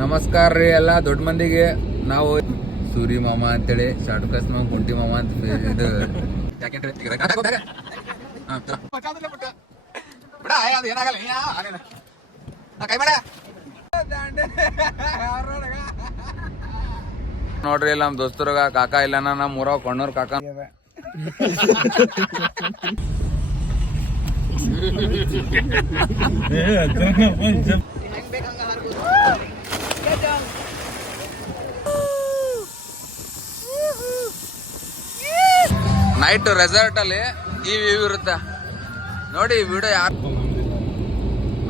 ನಮಸ್ಕಾರ ರೀ ಎಲ್ಲ ದೊಡ್ಡ ಮಂದಿಗೆ. ನಾವು ಸೂರಿ ಮಾಮ ಅಂತೇಳಿ ಶಾಟುಕಸ್ ಮಾಮ ಕುಂಟಿ ಮಾಮ ಅಂತ ಇದು ನೋಡ್ರಿ ಇಲ್ಲ ನಮ್ ದೋಸ್ತರ್ಗ ಕಾಕ ಇಲ್ಲ ನಮ್ ಊರಾಗ ಕಣ್ಣೂರ್ ಕಾಕ ನೈಟ್ ರೆಸಾರ್ಟ್ ಅಲ್ಲಿ ಈ ವ್ಯೂ ಇರುತ್ತೆ ನೋಡಿ. ಈ ವಿಡಿಯೋ ಯಾರು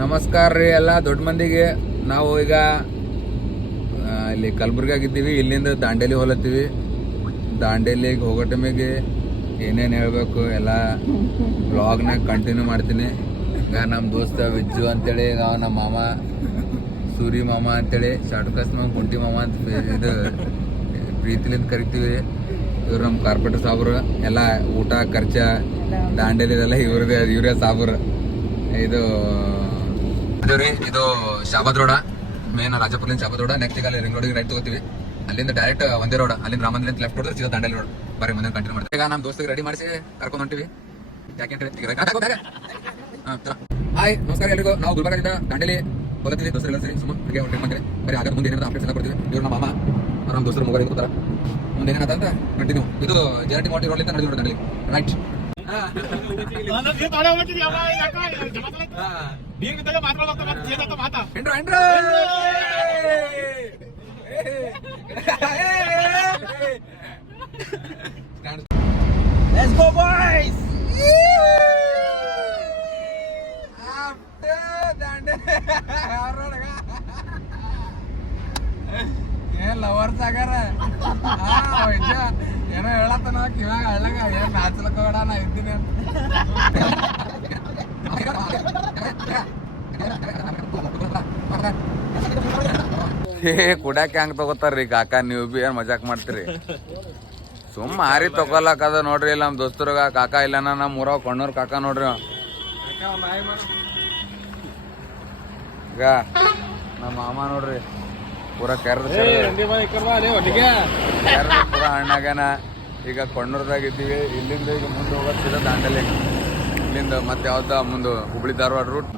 ನಮಸ್ಕಾರ ರೀ ಎಲ್ಲ ದೊಡ್ಡ ಮಂದಿಗೆ. ನಾವು ಈಗ ಇಲ್ಲಿ ಕಲಬುರ್ಗಿಯಾಗಿದ್ದೀವಿ. ಇಲ್ಲಿಂದ ದಾಂಡೇಲಿ ಹೊಲತ್ತೀವಿ. ದಾಂಡೇಲಿಗೆ ಹೋಗೋ ಟೈಮಿಗೆ ಏನೇನು ಹೇಳ್ಬೇಕು ಎಲ್ಲ ಬ್ಲಾಗ್ನಾಗ ಕಂಟಿನ್ಯೂ ಮಾಡ್ತೀನಿ. ಈಗ ನಮ್ಮ ದೋಸ್ತ ವಿಜ್ಜು ಅಂತೇಳಿ, ಈಗ ನಮ್ಮ ಮಾಮ ಸೂರಿ ಮಾಮ ಅಂತೇಳಿ ಶಾಟುಕಸ್ ಮಾಮ ಕುಂಟಿ ಮಾಮ ಅಂತ ಇದು ಪ್ರೀತಿಲಿಂದ ಕರಿತೀವಿ. ಇವ್ರು ನಮ್ಮ ಕಾರ್ಪೊರೇಟರ್ ಸಾಬ್ರು. ಎಲ್ಲ ಊಟ ಖರ್ಚ ದಾಂಡೇಲಿದೆಲ್ಲ ಇವ್ರೇ ಸಾಬ್ರು. ಇದು ರೀ, ಇದು ಶಾಬಾದ್ ರೋಡ, ಮೇನ್ ರಾಜಪುರ್ಲಿಂದ ಶಾಬಾದ್ ರೋಡ. ನೆಕ್ಸ್ಟ್ ಈಗ ಅಲ್ಲಿ ರಿಂಗ್ ರೋಡಿಗೆ ರೈಟ್ ತಗೋತೀವಿ. ಅಲ್ಲಿಂದ ಡೈರೆಕ್ಟ್ ಒಂದೇ ರೋಡ್, ಅಲ್ಲಿಂದ ರಾಮಂದಿರ ಲೆಫ್ಟ್ ಹೊಡೆದ್ರೆ ಸೀದಾ ದಾಂಡೇಲಿ ರೋಡ್. ಬರೀ ಮುಂದೆ ಕಂಟಿನ್ಯೂ ಮಾಡ್ತೀವಿ. ಈಗ ನಮ್ಮ ದೋಸ್ತಿಗೆ ರೆಡಿ ಮಾಡಿಸಿ ಕರ್ಕೊಂಡು ಹೊಂಟಿವಿ. ಹಾಯ್ ನಮಸ್ಕಾರ ಎಲ್ರಿಗೂ. ನಾವು ಗುಲ್ಬರ್ಗದಿಂದ ದಾಂಡೇಲಿ ಹೋಗ್ತೀವಿ. ದೋಸ್ತರು ಎಲ್ಲ ಸೇರಿ ಸುಮ್ಮನೆ ಹೊಂಟೆ ಬಂದ್ರೆ ಬರೀ ಆಗ ಮುಂದೆ ಏನಾದ್ರು ಅಪ್ಡೇಟ್ಸ್ ಎಲ್ಲ ಕೊಡ್ತೀವಿ. ಇವ್ರು ನಮ್ಮ ಮಾಮ, ನಮ್ಮ ದೋಸ್ತರು ಮೊಬೈಲ್ ಕೂತಾರ. ಮುಂದೆ ಏನಾದ ಅಂತ ಕಂಟಿನ್ಯೂ. ಇದು ಜೆ.ಆರ್.ಟಿ. ಮೋಟಿ ರೋಡ್ ಅಂತ ನಡೆದು Dandeli right. Let's go boys! ಏನ್ ಲವರ್ಸ್ ಆಗ್ಯಾರ ಏನೋ ಹೇಳತ್ತನ ಇವಾಗ ಹಳ್ಳಗ ಏನ್ ನಾಚಲಕ್ಕ ಬೇಡ ನಾ ಇದ್ದೀನಿ ಅಂತ. ಕುಡ್ಯಾಕ ಹೆಂಗ್ ತಗೋತಾರ್ರಿ ಕಾಕ, ನೀವು ಬಿ ಏನ್ ಮಜಾಕ್ ಮಾಡ್ತೀರಿ? ಸುಮ್ಮ ಹಾರಿ ತಗೊಲಕ್ಕದ ನೋಡ್ರಿ. ಇಲ್ಲ ನಮ್ ದೋಸ್ತರ್ಗ ಕಾಕ ಇಲ್ಲ ನಮ್ ಊರಾಗ ಕಣ್ಣೂರ್ ಕಾಕ ನೋಡ್ರಿ. ಈಗ ನಮ್ಮ ಮಾಮ ನೋಡ್ರಿ ಪೂರಾ ಕೆರ್ದ ಪೂರಾ ಹಣ್ಣಾಗ್ಯಾನ. ಈಗ ಕಣ್ಣೂರ್ದಾಗ ಇದ್ದೀವಿ. ಇಲ್ಲಿಂದ ಈಗ ಮುಂದೆ ಹೋಗೋದು ಸೀದಾ ದಾಂಡೇಲಿ. ಇಲ್ಲಿಂದ ಮತ್ತೆ ಯಾವ್ದ ಮುಂದೆ Hubli Dharwad route.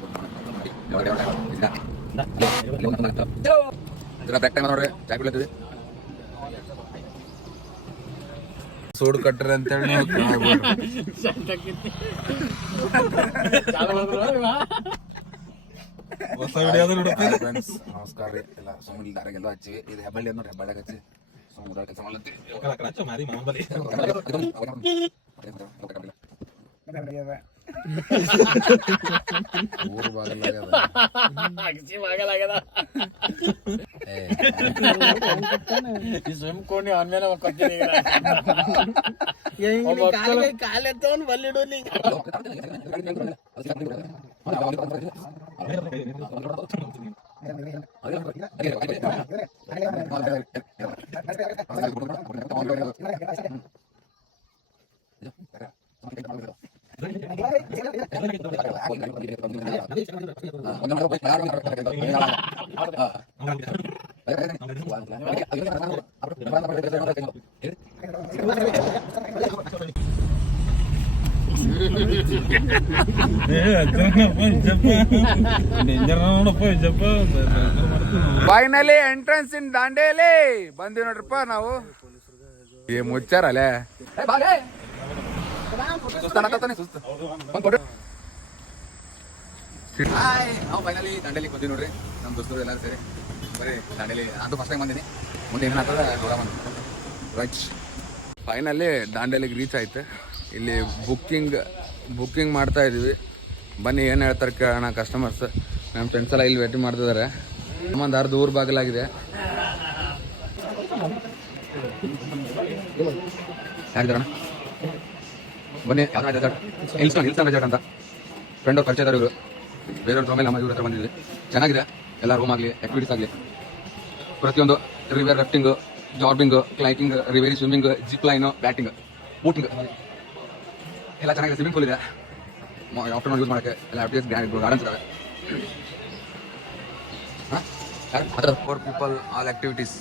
Back time ನೋಡ್ರಿ ಚಾಕ್ ಬೀಳ್ತೀವಿ. ಸೂಡ್ ಕಟ್ರಿ ಅಂತೇಳಿ ನಮಸ್ಕಾರ ರೀ ಎಲ್ಲ. ಸುಮ್ಮನೆ ದಾರಿಗೆಲ್ಲ ಹಚ್ಚಿವಿ. ಇದು ಹೆಬ್ಬಳ್ಳಿ ನೋಡಿ, ಹೆಬ್ಬಳ್ಳಿಯಾಗ ಹಚ್ಚಿ ಸುಮ್ಮನೆ ಕೆಲಸ ಮಾಡ್ಲತ್ತೀವಿ. ಊರು ಬಾಗಲಾಗ್ಯದ ಕಾಲೆತ್ತವನ್ ಬಲ್ಲಿಡು ನೀ. ಫೈನಲಿ ಎಂಟ್ರೆನ್ಸ್ ಇನ್ ದಾಂಡೇಲಿ ಬಂದಿವಿ ನೋಡ್ರಪ್ಪ ನಾವು. ಈ ಮುಚ್ಚಾರಲ್ಲೇ ನಾವು ಫೈನಲಿ ದಾಂಡೇಲಿ ಬಂದಿವಿ ನೋಡ್ರಿ. ನಮ್ಮ ದೋಸ್ತರು ಎಲ್ಲರೂ ಸೇರಿ ಬರೀ ದಾಂಡೇಲಿ ಅದು ಫಸ್ಟ್ ಟೈಮ್ ಬಂದಿನಿ. ಮುಂದೆ ಏನಾಗ್ತದ ನೋಡ ಬಂದು ರೈಟ್. ಫೈನಲಿ ದಾಂಡೇಲಿಗೆ ರೀಚ್ ಆಯ್ತು. ಇಲ್ಲಿ ಬುಕ್ಕಿಂಗ್ ಮಾಡ್ತಾ ಇದೀವಿ. ಬನ್ನಿ ಏನು ಹೇಳ್ತಾರೆ ಕೇಳೋಣ ಕಸ್ಟಮರ್ಸ್. ನಮ್ಮ ಫ್ರೆಂಡ್ಸ್ ಎಲ್ಲ ಇಲ್ಲಿ ವೇಟಿಂಗ್ ಮಾಡ್ತಿದ್ದಾರೆ. ಒಂದು ಅರ್ಧ ಊರು ಬಾಗಿಲಾಗಿದೆ. ಯಾರಿದಾರಣ ಬನ್ನಿ. ಇಲ್ಸ್ಟನ್ ರೆಸಾರ್ಟ್ ಅಂತ ಫ್ರೆಂಡ್ ಪರಿಚಯದವರು ಇವರು. ಬೇರೆಯವ್ರ ಮೇಲೆ ನಮ್ಮ ಇವ್ರ ಹತ್ರ ಬಂದಿದ್ವಿ. ಚೆನ್ನಾಗಿದೆ ಎಲ್ಲ. ರೂಮ್ ಆಗಲಿ, ಆಕ್ಟಿವಿಟೀಸ್ ಆಗಲಿ, ಪ್ರತಿಯೊಂದು ರಿವರ್ ರಾಫ್ಟಿಂಗು, ಜಾರ್ಬಿಂಗು, ಕ್ಲೈಂಬಿಂಗ್, ರಿವರಿ swimming, zip line, batting, boating ಎಲ್ಲ ಚೆನ್ನಾಗಿದೆ. ಸ್ವಿಮ್ಮಿಂಗ್ ಪೂಲ್ ಇದೆ. ಆಫ್ಟರ್ನೂನ್ ಯೂಸ್ ಮಾಡೋಕ್ಕೆ ಎಲ್ಲ ಆಕ್ಟಿವಿಟೀಸ್ ಗಾರ್ಡನ್ಸ್ ಇದಾವೆ. For people all activities.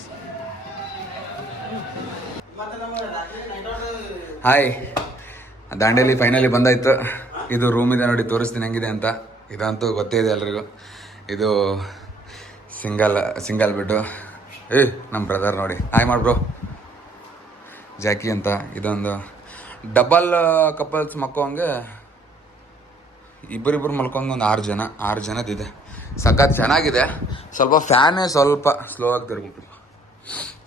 Hi, Dandeli finally ಬಂದಾಯ್ತು. ಇದು ರೂಮ್ ಇದೆ ನೋಡಿ, ತೋರಿಸ್ತೀನಿ ಹೆಂಗಿದೆ ಅಂತ. ಇದಂತೂ ಗೊತ್ತೇ ಇದೆ ಎಲ್ರಿಗೂ. ಇದು ಸಿಂಗಲ್ ಬೆಡ್ಡು. ನಮ್ಮ ಬ್ರದರ್ ನೋಡಿ, ಹಾಯ್ ಮಾಡ್ಬ್ರೋ, ಜಾಕಿ ಅಂತ. ಇದೊಂದು ಡಬಲ್ ಕಪಲ್ಸ್ ಮಕ್ಕೋಂಗೆ ಇಬ್ಬರಿಬ್ಬರು ಮಲ್ಕೊಂಗೆ ಒಂದು 6 ಜನದಿದೆ. ಸಖತ್ ಚೆನ್ನಾಗಿದೆ. ಸ್ವಲ್ಪ ಫ್ಯಾನೇ ಸ್ವಲ್ಪ ಸ್ಲೋ ಆಗಿ ತಿರುಗುತ್ತೆ.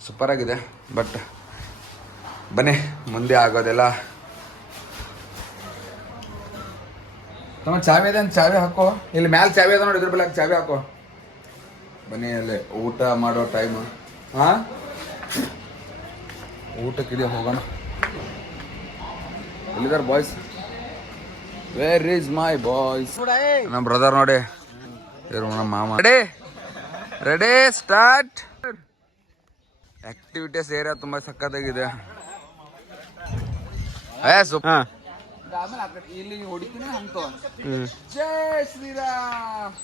ಸೂಪರಾಗಿದೆ. ಬಟ್ ಬನ್ನಿ, ಮುಂದೆ ಆಗೋದೆಲ್ಲ. ತಮ್ಮ ಚಾವಿ ಇದೆ ಅಂತ ಚಾವಿ ಹಾಕೋ. ಇಲ್ಲಿ ಮ್ಯಾಲೆ ಚಾವಿ ಅದ ನೋಡಿ, ಇದ್ರ ಬೆಲೆ ಚಾವಿ ಹಾಕೋ. ಬನ್ನಿ, ಅಲ್ಲಿ ಊಟ ಮಾಡೋ ಟೈಮು. ಹಾಂ, ಊಟಕ್ಕಿದೆ, ಹೋಗೋಣ. ಎಲ್ಲಿದ್ದಾರೆ boys? Where is my boys? ನಮ್ಮ ಬ್ರದರ್ ನೋಡಿ, ಇವ್ರು ನಮ್ಮ ಮಾಮ. Ready start. ಆಕ್ಟಿವಿಟೀಸ್ ಏರಿಯಾ ತುಂಬ ಸಕ್ಕತ್ತಾಗಿದೆ. ಇಲ್ಲಿ ಹೊಡಿತೀನಿ ಅಂತ. ಜೈ ಶ್ರೀರಾಮ್.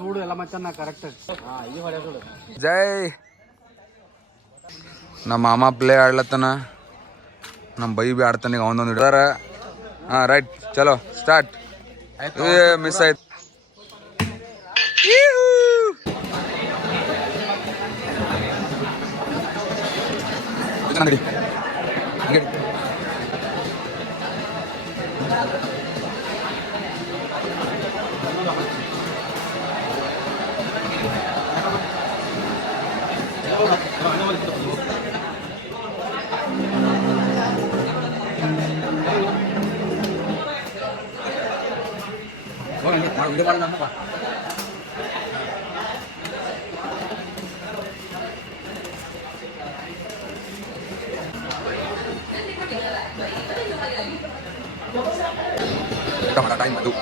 ಸೂಡು ಎಲ್ಲ ಮಚ್ಚನ್ನ ಕರೆಕ್ಟ್. ಜೈ. ನಮ್ಮ ಮಾಮ ಪ್ಲೇ ಆಡ್ಲತ್ತನ, ನಮ್ಮ ಬೈ ಬಿ ಆಡ್ತಾನೆ. ಈಗ ಅವನೊಂದು ಹಿಡ್ದಾರ. ಹಾಂ, ರೈಟ್, ಚಲೋ ಸ್ಟಾರ್ಟ್. ಮಿಸ್ ಆಯ್ತು. ನಡಿ ಟೈಮ್ ಅದು.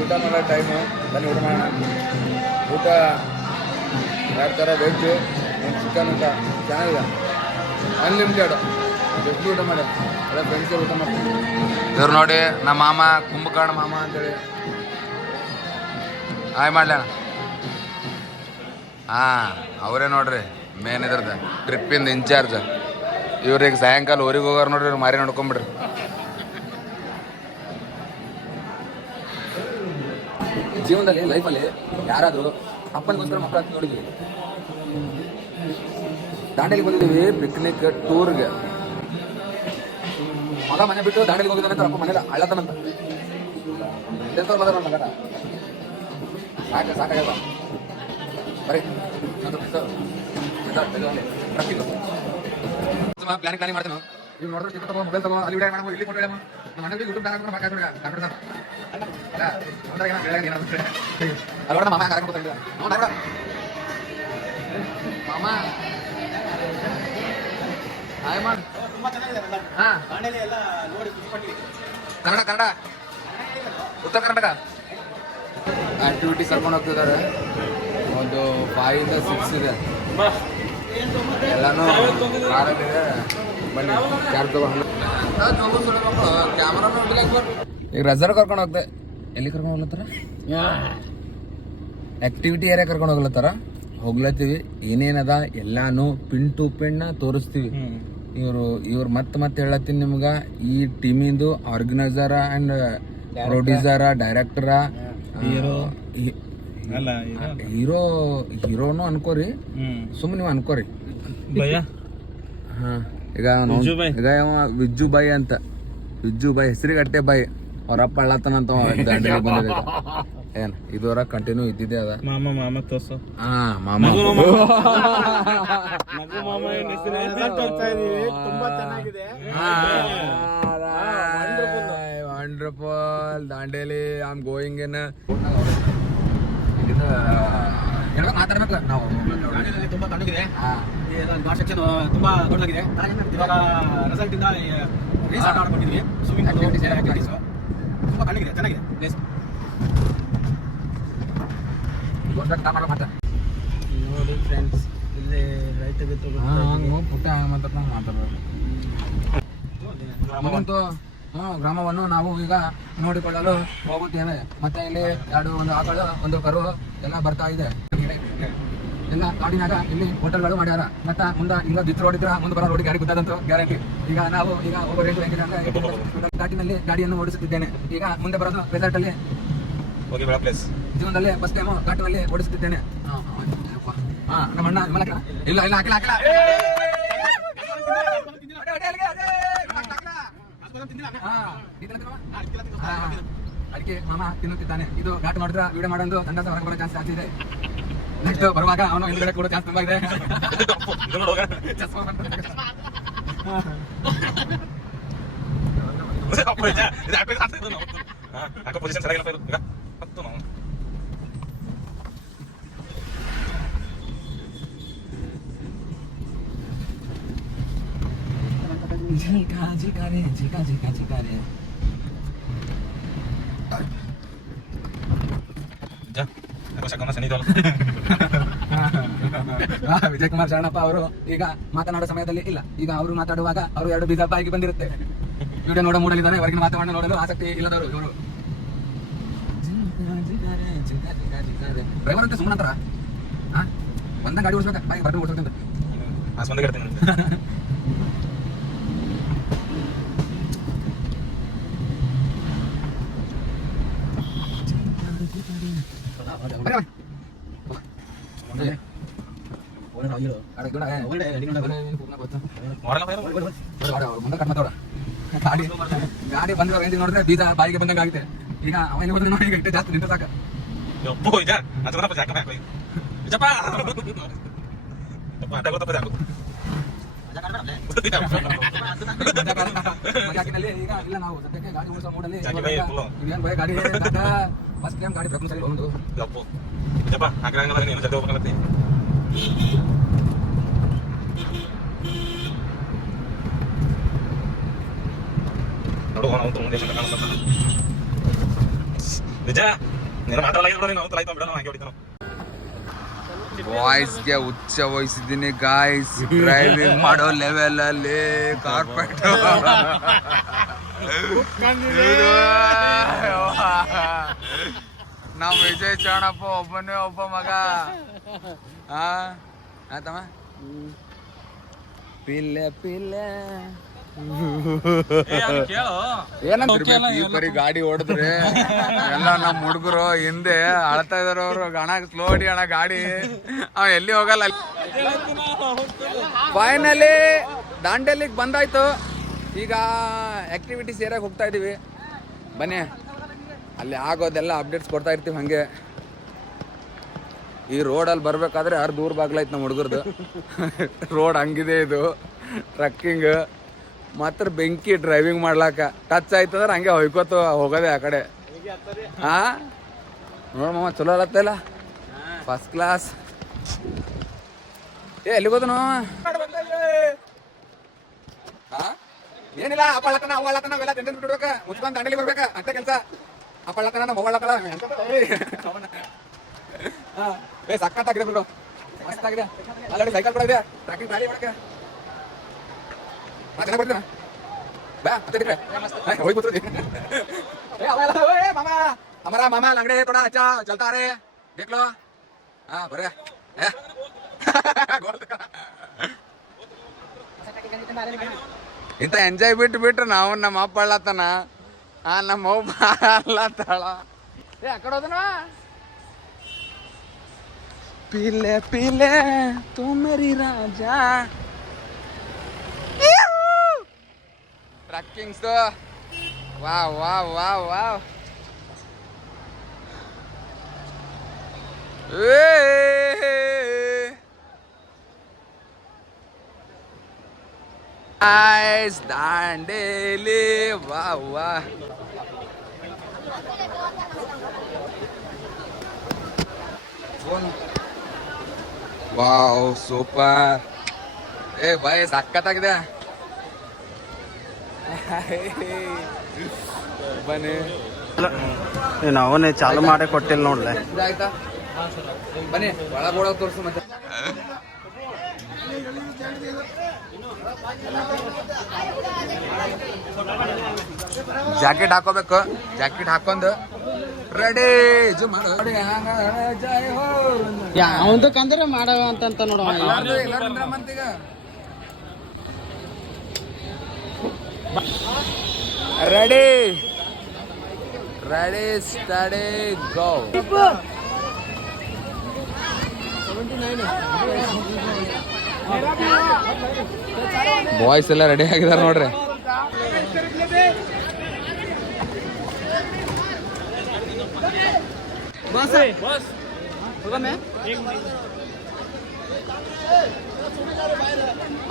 ಊಟ ಮಾಡೋ ಟೈಮು. ಬನ್ನಿ ಊಟ ಮಾಡೋಣ. ಊಟ ಎರಡು ಥರ ವೆಜ್ಜು, ಒಂದು ಚಿಕನ್ ಊಟ ಚೆನ್ನಾಗಿದೆ. ಅನ್ಲಿಮಿಟೆಡ್. ಎಷ್ಟು ಊಟ ಮಾಡಿ ಎಲ್ಲ ಫ್ರೆಂಡ್ಸೇ ಊಟ ಮಾಡ್ತೀನಿ. ಇವ್ರು ನೋಡಿ, ನಮ್ಮ ಮಾಮ, ಕುಂಭಕರ್ಣ ಮಾಮ ಅಂತೇಳಿ. ಹಾಯ್ ಮಾಡ್ಲ. ಹಾಂ, ಅವರೇ ನೋಡ್ರಿ ಮೇನ್ ಇದ್ರದ್ದು ಟ್ರಿಪ್ಪಿಂದ ಇನ್ಚಾರ್ಜ್. ಇವ್ರಿಗೆ ಸಾಯಂಕಾಲ ಊರಿಗೆ ಹೋಗೋರು ನೋಡ್ರಿ, ಇವ್ರು ಮಾರಿ ನೋಡ್ಕೊಂಬಿಡ್ರಿ. ಜೀವನದಲ್ಲಿ, ಲೈಫಲ್ಲಿ ಯಾರಾದರೂ ಅಪ್ಪನಿಗೋಸ್ಕರ ಮಕ್ಕಳು ಅಂತ ನೋಡಿದ್ವಿ. ದಾಂಡೇಲಿ ಬಂದಿದ್ದೀವಿ ಪಿಕ್ನಿಕ್ ಟೂರ್ಗೆ. ಮಗ ಮನೆ ಬಿಟ್ಟು ದಾಂಡೇಲಿಗೆ ಹೋಗಿದ್ದಾನೆ. ಅಪ್ಪ ಮನೇಲಿ ಅಳ್ಳತನಂತ ಎಂತವ್ರು ಬಂದಾರ ಮಗ. ಸಾಕಾಗಲ್ಲ ಬರೀ ಪ್ಲಾನಿಂಗ್ ಮಾಡ್ತೇನೆ. ಈಗ ನೋಡಿದ್ರೆ ಚಿಕ್ಕ ತಗೋ, ಮೊಬೈಲ್ ತಗೋ, ಅಲ್ಲಿ ವಿಡಿಯೋ ಮಾಡೋ, ಇಲ್ಲಿ ಫೋಟೋ ನಮ್ಮ ಮನೇಲಿ ಯೂಟ್ಯೂಬ್ ಚಾನಲ್ ಮಾತಾಡ್ತಾರೆ. ಮಾಮ ಕರ್ಕೊಂಡು ಮಾಮ ಹಾಯ್ ಮಾಡಿ. ಹಾಂ, ಕನ್ನಡ ಉತ್ತರ ಕರ್ನಾಟಕ ಆಕ್ಟಿವಿಟೀಸ್ ಕರ್ಕೊಂಡು ಹೋಗ್ತಿದ್ದಾರೆ. ಒಂದು 5 ಇಂದ 6 ಇದೆ. ಎಲ್ಲಾನು ಕಾರಲ್ಲಿದೆ. ಬನ್ನಿ, ಕ್ಯಾಬ್ ತಗೊಂಡು ಕ್ಯಾಮ್ರಾ. ಈಗ ರೆಸರ್ವ್ ಕರ್ಕೊಂಡು ಹೋಗ್ದೆ. ಎಲ್ಲಿ ಕರ್ಕೊಂಡು ಹೋಗ್ಲತ್ತಾರ? ಆಕ್ಟಿವಿಟಿ ಏರಿಯಾ ಕರ್ಕೊಂಡು ಹೋಗ್ಲತ್ತೀವಿ. ಏನೇನದ ಎಲ್ಲಾನು ಪಿನ್ ಟು ಪಿನ್ ತೋರಿಸ್ತೀವಿ. ಇವ್ರು ಮತ್ತೆ ಹೇಳತ್ತೀನಿ ನಿಮ್ಗ, ಈ ಟೀಮಿಂದು ಆರ್ಗನೈಸರ ಅಂಡ್ ಪ್ರೊಡ್ಯೂಸರ, ಡೈರೆಕ್ಟರ, ಹೀರೋನು ಅನ್ಕೋರಿ, ಸುಮ್ಮನೆ ನೀವು ಅನ್ಕೋರಿ. ಹಾ, ಈಗ ವಿಜ್ಜು ಬಾಯಿ ಅಂತ, ವಿಜ್ಜು ಬಾಯಿ ಹೆಸರಿಗಟ್ಟೆ ಬಾಯಿ. ಅವ್ರಪ್ಪ ಅಳ್ಳತನಂತ ಬಂದಿದೆ. ಏನ್ ಇದುವರ ಕಂಟಿನ್ಯೂ ಇದ್ದಿದ್ದೆ ಅದ. ಮಾಮ ತೋರ್ಸು. ಹಾ, ಮಾಮ wonderful. Dandeli I am going in. ಮಾತಾಡ್ಬೇಕು ನಾವು. ತುಂಬಾ ತಣ್ಣಗಿದೆ, ಘಾಟ್ ಸೆಕ್ಷನ್ ತುಂಬಾ ದೊಡ್ಡದಾಗಿದೆ. ಇವಾಗ ರೆಸಾರ್ಟ್ ಇಂದ ರಿಸಾರ್ಟ್ ಆಡ್ಕೊಂಡಿದ್ವಿ. ಸ್ವಿಮ್ಮಿಂಗ್ ಪೂಲ್, ತುಂಬಾ ತಣ್ಣಗಿದೆ, ಚೆನ್ನಾಗಿದೆ ಪ್ಲೇಸ್. ತೋರ್ಸಕ್ ಮಾಡೋ ಮಾತಾ ನೋಡಿ ಫ್ರೆಂಡ್ಸ್, ಇಲ್ಲಿ ರೈತಗೆ ಪುಟ್ಟ ಮಾತಾಡೋದು ಮುಂದಂತೂ ಗ್ರಾಮವನ್ನು ನಾವು ಈಗ ನೋಡಿಕೊಳ್ಳಲು ಹೋಗುತ್ತೇವೆ. ಮತ್ತೆ ಇಲ್ಲಿ ಒಂದು ಆಕಳು, ಒಂದು ಕರು ಎಲ್ಲ ಬರ್ತಾ ಇದೆ. ಎಲ್ಲ ಕಾಡಿನಾಗ ಇಲ್ಲಿ ಹೋಟೆಲ್ಗಳು ಮಾಡ್ಯಾರ. ಮತ್ತ ಮುಂದೆ ಈಗ ದಿತ್ ರೋಡ್ ಇದ್ರ ಮುಂದೆ ಬರೋ ರೋಡ್ ಗಾಡಿ ಗುದ್ದಾದಂತೂ ಗ್ಯಾರಂಟಿ. ಈಗ ನಾವು ಈಗ ಒಬ್ಬ ರೇಟ್ ಹೆಂಗಿದೆ ಅಂದ್ರೆ ಘಾಟಿನಲ್ಲಿ ಗಾಡಿಯನ್ನು ಓಡಿಸುತ್ತಿದ್ದೇನೆ. ಈಗ ಮುಂದೆ ಬರೋದು ರೆಸಾರ್ಟ್ ಅಲ್ಲಿ ಜೀವನದಲ್ಲಿ ಫಸ್ಟ್ ಟೈಮ್ ಘಾಟಿನಲ್ಲಿ ಓಡಿಸುತ್ತಿದ್ದೇನೆ. ನಮ್ಮ ಅಣ್ಣ ಇಲ್ಲ ಇಲ್ಲ ಹಾಕಿಲ್ಲ ಹಾಕಿಲ್ಲ ಅಡಿಕೆ ಮಾಮ ತಿನ್ನುತ್ತಿದ್ದಾನೆ. ಇದು ಘಾಟ್ ಮಾಡಿದ್ರೆ ವಿಡಿಯೋ ಮಾಡೋದು ತಂಡದ ಹೊರಗೆ ಬರೋ ಚಾನ್ಸ್ ಇದೆ. ನೆಕ್ಸ್ಟ್ ಬರುವಾಗ ಅವನು ಹಿಂದ್ಗಡೆ ಕೂಡ ಚಾನ್ಸ್ ತುಂಬಾ ಇದೆ. ವಿಜಯ್ ಕುಮಾರ್ ಶರಣಪ್ಪ ಅವರು ಈಗ ಮಾತನಾಡೋ ಸಮಯದಲ್ಲಿ ಇಲ್ಲ. ಈಗ ಅವರು ಮಾತಾಡುವಾಗ ಅವರು 2 ಬೀಜ ಬಾಯಿಗೆ ಬಂದಿರುತ್ತೆ. ವಿಡಿಯೋ ನೋಡೋ ಮೂಡಲಿದ್ದಾನೆ, ಹೊರಗಿನ ವಾತಾವರಣ ನೋಡಲು ಆಸಕ್ತಿ ಇಲ್ಲದವರು ಇವರು. ಡ್ರೈವರ್ ಅಂತ ಸುಮ್ಮನೆ ಅಂತಾರ. ಒಂದ ಗಾಡಿ ಓಡಿಸ್ಬೇಕ, ಬಾಯಿಗೆ ಬರ್ದು ಓಡಿಸ್ಬೇಕಂತ. ಗಾಡಿ ಬಂದ್ರೆ ರೇಂಜ್ ನೋಡಿದ್ರೆ ಬೀಜ ಬಾಯಿಗೆ ಬಂದಂಗ ಆಗುತ್ತೆ. ಈಗ ಅವನ ಹೋದ್ರೆ ನೋಡಿ ಈಗ ಇಟ್ಟೆ ಜಾಸ್ತಿ ನಿಂತ ಸಾಕ. ಈಗ ಇಲ್ಲ ನಾವು ಸದ್ಯಕ್ಕೆ ಗಾಡಿ ಓಡಿಸೋ ಮೂಡಲ್ಲಿ ಗಾಡಿ ಫಸ್ಟ್ ಟೈಮ್ ಗಾಡಿ ಪ್ರಪಂಚ ಒಂದು ವಾಯ್ಸ್ಗೆ ಉಚ್ಚ ವಹಿಸಿದ್ದೀನಿ ಗಾಯ್ಸ್. ಡ್ರೈವಿಂಗ್ ಮಾಡೋ ಲೆವೆಲ್ ಅಲ್ಲಿ ಕಾರ್ಪೆಟ್ ನಾವು ವಿಜಯ್ ಚರಣಪ್ಪ ಒಬ್ಬನೇ ಒಬ್ಬ ಮಗ. ಆತಮ್ಮ ಪಿಲ್ಲೆ ಪಿಲ್ಲೆ ಏನಂತ ಗಾಡಿ ಹೊಡೆದ್ರೆ ಎಲ್ಲ ನಮ್ ಹುಡುಗರು ಹಿಂದೆ ಅಳ್ತಾ ಇದಾರ. ಅವರು ಗಣ ಸ್ಲೋ ಹೊಡಿ ಅಣ್ಣ ಗಾಡಿ, ಅವ ಎಲ್ಲಿ ಹೋಗಲ್ಲ. ಫೈನಲಿ ದಾಂಡೇಲಿಗೆ ಬಂದಾಯ್ತು. ಈಗ ಆಕ್ಟಿವಿಟೀಸ್ ಏರಿಯಾಗ ಹೋಗ್ತಾ ಇದೀವಿ. ಬನ್ನಿ, ಅಲ್ಲಿ ಆಗೋದೆಲ್ಲ ಅಪ್ಡೇಟ್ಸ್ ಕೊಡ್ತಾ ಇರ್ತೀವಿ. ಹಂಗೆ ಈ ರೋಡಲ್ಲಿ ಬರ್ಬೇಕಾದ್ರೆ ದೂರ ಬಾಗ್ಲಾಯ್ತು ನಮ್ಮ ಹುಡುಗರ್ದು. ರೋಡ್ ಹಂಗಿದೆ ಇದು. ಟ್ರಕ್ಕಿಂಗ್ ಮಾತ್ರ ಬೆಂಕಿ ಡ್ರೈವಿಂಗ್ ಮಾಡ್ಲಾಕ. ಟಚ್ ಆಯ್ತಂದ್ರೆ ಹಂಗೆ ಹೊಯ್ಕೋತ ಹೋಗೋದೆ ಆ ಕಡೆ. ನೋಡ ಮಾಮ ಚಲೋ ಅಲ್ಲತ್ತಲ್ಲ, ಫಸ್ಟ್ ಕ್ಲಾಸ್. ಎಲ್ಲಿಗೋದನು ಏನಿಲ್ಲ. ಅಪ್ಪಳತನ ಅವಳತನ ಅವೆಲ್ಲ ತಿಂದು ಬಿಡ್ಬೇಕ, ಮುಚ್ಕೊಂಡ್ ದಂಡಲಿ ಬರ್ಬೇಕ ಅಂತ ಕೆಲಸ. ಅಪ್ಪಳತನ ನಮ್ಮ ಅವಳಕಳ ಸಕ್ಕತ್ತಾಗಿದೆ ಬಿಡು, ಮಸ್ತಾಗಿದೆ. ಆಲ್ರೆಡಿ ಸೈಕಲ್ ಕೂಡ ಇದೆ, ಟ್ರಕ್ಕಿಂಗ್ ಗಾಡಿ ಮಾಡಕ್ಕೆ ಚೆನ್ನಾಗಿ ಬರ್ತೀನ. ಬಾ ಹೋಗಿ ಕೂತ್ರಿ. ಮಾಮಾ हमारा मामा लंगड़े थोड़ा अच्छा चलता रहे, देख लो. बरे ಇಂತ ಎಂಜಾಯ್ ಬಿಟ್ಟು ನಾವು ನಮ್ಮ ಅಪ್ಪ ಅಳ್ಳತನ, ನಮ್ಮ ಅವ್ವ ಅಳ್ಳತ್ತಾಳ. ಆ ಕಡೆ ಹೋದನ ಪೀಲೆ ಪೀಲೆ ತೂ ಮೇರಿ ರಾಜಾ. Trekkings wow wow wow wow. Nice Dandeli, wow wow. Wow, super. Bhai sakkataಗಿದೆ. ಅವನೇ ಚಾಲು ಮಾಡೇ ಕೊಟ್ಟಿಲ್ಲ ನೋಡ್ಲೆ. ಆಯ್ತಾ ಬನ್ನಿ ಒಳಗೆ ತೋರಿಸು ಮತ್ತೆ. ಜಾಕೆಟ್ ಹಾಕೋಬೇಕು, ಜಾಕೆಟ್ ಹಾಕೊಂಡು ರೆಡಿ ಯಾವ್ದಕ್ಕಂದ್ರೆ ಮಾಡವ ಅಂತ ನೋಡುವ. ಮಂತಿಗ ready ready steady go. Boys ಎಲ್ಲ ರೆಡಿ ಆಗಿದಾರೆ ನೋಡ್ರಿ.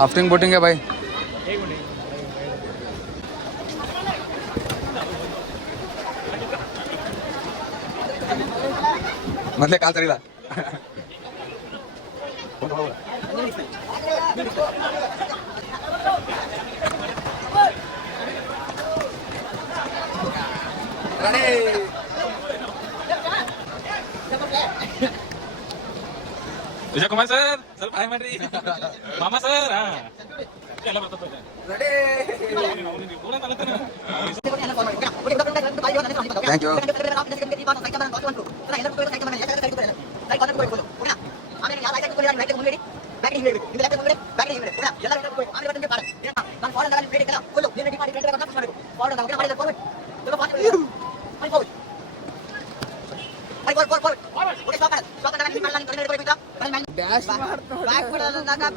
आफ्टिंग बोटिंग है भाई. मतलब काल सरीला ವಿಜಯ್ ಕುಮಾರ್ ಸರ್ ಸ್ವಲ್ಪ ಹಾಯ್ ಮಾಡ್ರಿ. ಮಾಮಾ ಸರ್ ಎಲ್ಲ ಬರ್ತದೆ. Thank you.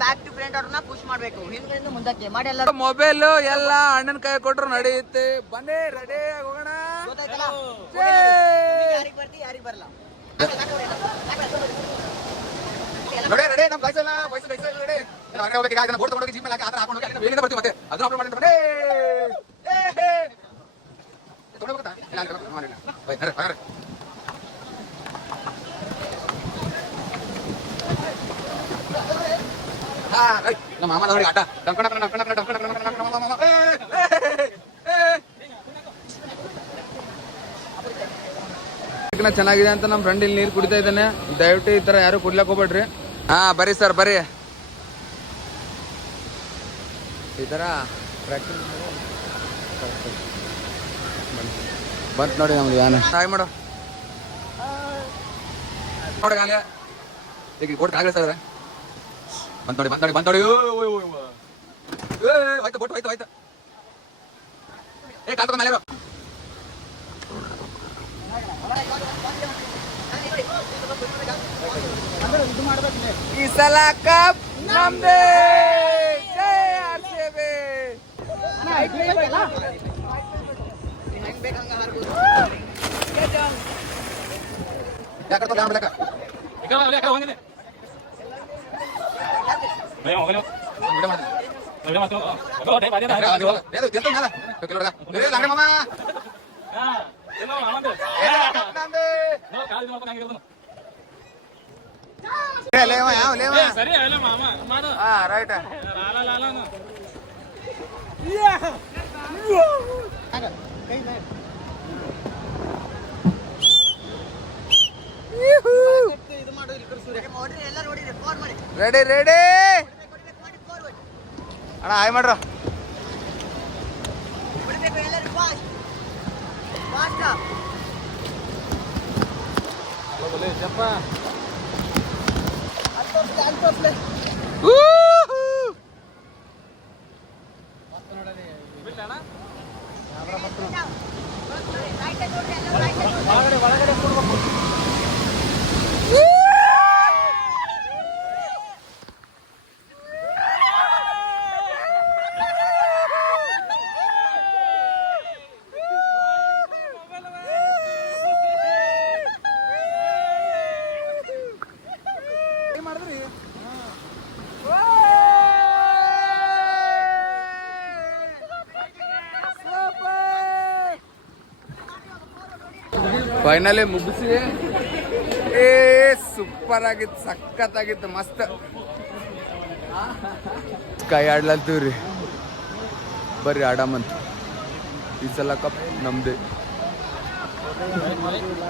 Back to front ಅವ್ರನ್ನ ಪುಷ್ ಮಾಡ್ಬೇಕು, ಹಿಂದ್ಗಡೆಯಿಂದ ಮುಂದಕ್ಕೆ ಮಾಡಿ. ಎಲ್ಲ ಮೊಬೈಲ್ ಎಲ್ಲ ಅಣ್ಣನ ಕೈ ಕೊಟ್ರು ನಡೆಯುತ್ತೆ. ಬನ್ನಿ ರೆಡಿ ಹೋಗೋಣ. ಯಾರಿಗೆ ಬರ್ತಿ ಯಾರಿಗೆ ಬರಲ್ಲ. ರೆಡಿ ರೆಡಿ ನಮ್ಮ ಬೈಸ್ ಎಲ್ಲ ಬೈಸ್ ರೆಡಿ. ನಾನು ಹೋಗ್ಬೇಕು ಈಗ, ಅದನ್ನ ಬೋರ್ಡ್ ತಗೊಂಡೋಗಿ ಜಿಮ್ ಅಲ್ಲಿ ಹಾಕಿ ಹಾಕೊಂಡು ಹೋಗಿ ಬೇಗ ಬರ್ತೀವಿ. ಮತ್ತೆ ಅದನ್ನ ಅಪ್ಲೋಡ್ ಮಾಡಿ ಬನ್ನಿ. ತಗೊಂಡೋಗ್ತಾ ಇಲ್ಲ ಮಾಡಿಲ್ಲ ಬೈ ನರೆ ಬೈ. ನಮ್ಮ ಮಾಮ ನೋಡಿ ಆಟ ಚೆನ್ನಾಗಿದೆ ಅಂತ ನಮ್ಮ ಫ್ರೆಂಡ್ ಇಲ್ಲಿ ನೀರು ಕುಡಿತಾ ಇದ್ದಾನೆ. ದಯವಿಟ್ಟು ಈ ತರ ಯಾರು ಕುಡ್ಲಕ್ ಹೋಗ್ಬೇಡ್ರಿ. ಹಾ ಬರ್ರಿ ಸರ್ ಬರ್ರಿ. ಈ ತರ ಬಂತ್ ನೋಡಿ ನಮ್ದು ವ್ಯಾನ್. ಹಾಯ್ ಮಾಡು ನೋಡಿ ಈಗ ಬೋಟ್ ಕಾಗಲ್ಲ ಸರ್. ಬಂದ್ ನೋಡಿ ಬಂದ್ ನೋಡಿ ಆಯ್ತು ಬೋಟ್ ಆಯ್ತು ಆಯ್ತು. ಏ ಕಾಲ್ ಮೇಲೆ ಈ ಸಲ ಕಪ್ ನಮ್ದೇ. ಜೈ ಆರ್ಸಿಬಿ. ರೆಡಿ ರೆಡಿ ಅಣ್ಣ ಹಾಯ್ ಮಾಡ್ರ. ಫೈನಲಿ ಮುಗಿಸಿ. ಸೂಪರ್ ಆಗಿತ್ತು, ಸಖತ್ತಾಗಿತ್ತು, ಮಸ್ತ್. ಕೈ ಆಡ್ಲತ್ತೀವ್ರಿ, ಬರ್ರಿ ಆಡಮಂತ. ಈ ಸಲ ಕಪ್ ನಮ್ದು.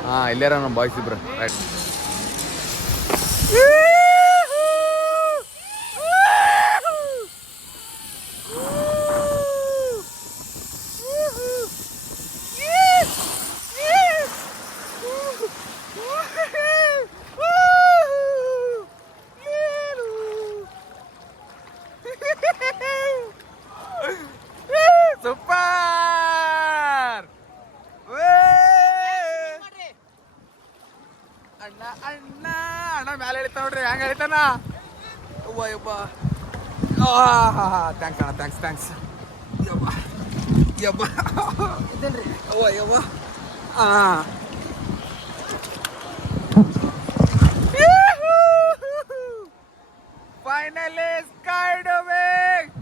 ಹಾ ಇಲ್ಲಾರ ನಮ್ಮ ಬಾಯ್ಸ್ ಇಬ್ರು ರೈಟ್. ಸೂಪರ್ ಅಣ್ಣ ಅಣ್ಣ ಅಣ್ಣ ಮ್ಯಾಲೆ ಎಳಿತಾನ ನೋಡ್ರಿ ಹೆಂಗ ಎಳಿತಾನ ಯವ್ವ ಯವ್ವ ಥ್ಯಾಂಕ್ಸ್ ಅಣ್ಣ ಥ್ಯಾಂಕ್ಸ್ ಯವ್ವ ಯವ್ವ ಯವ್ವ ಯವ್ವ finally sky diving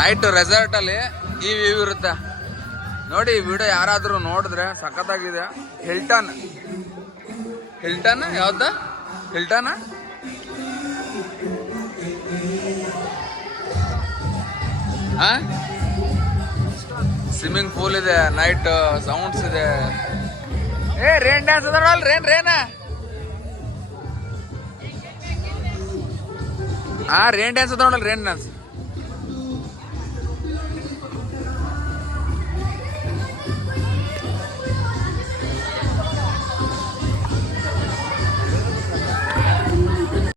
night resort ಅಲ್ಲಿ ಈ ವ್ಯೂ ಇರುತ್ತೆ ನೋಡಿ. ಈ ವಿಡಿಯೋ ಯಾರಾದ್ರೂ ನೋಡಿದ್ರೆ ಸಖತ್ತಾಗಿದೆ. ಹಿಲ್ಟನ್ ಯಾವ್ದ ಹಿಲ್ಟನ್ ಸ್ವಿಮ್ಮಿಂಗ್ ಪೂಲ್ ಇದೆ, ನೈಟ್ ಸೌಂಡ್ಸ್ ಇದೆ. ರೇನ್ ಡ್ಯಾನ್ಸ್ ಅದ ರೇನ್ ಡ್ಯಾನ್ಸ್ ಅದ ನೋಡಲ್ ರೇನ್ ಡ್ಯಾನ್ಸ್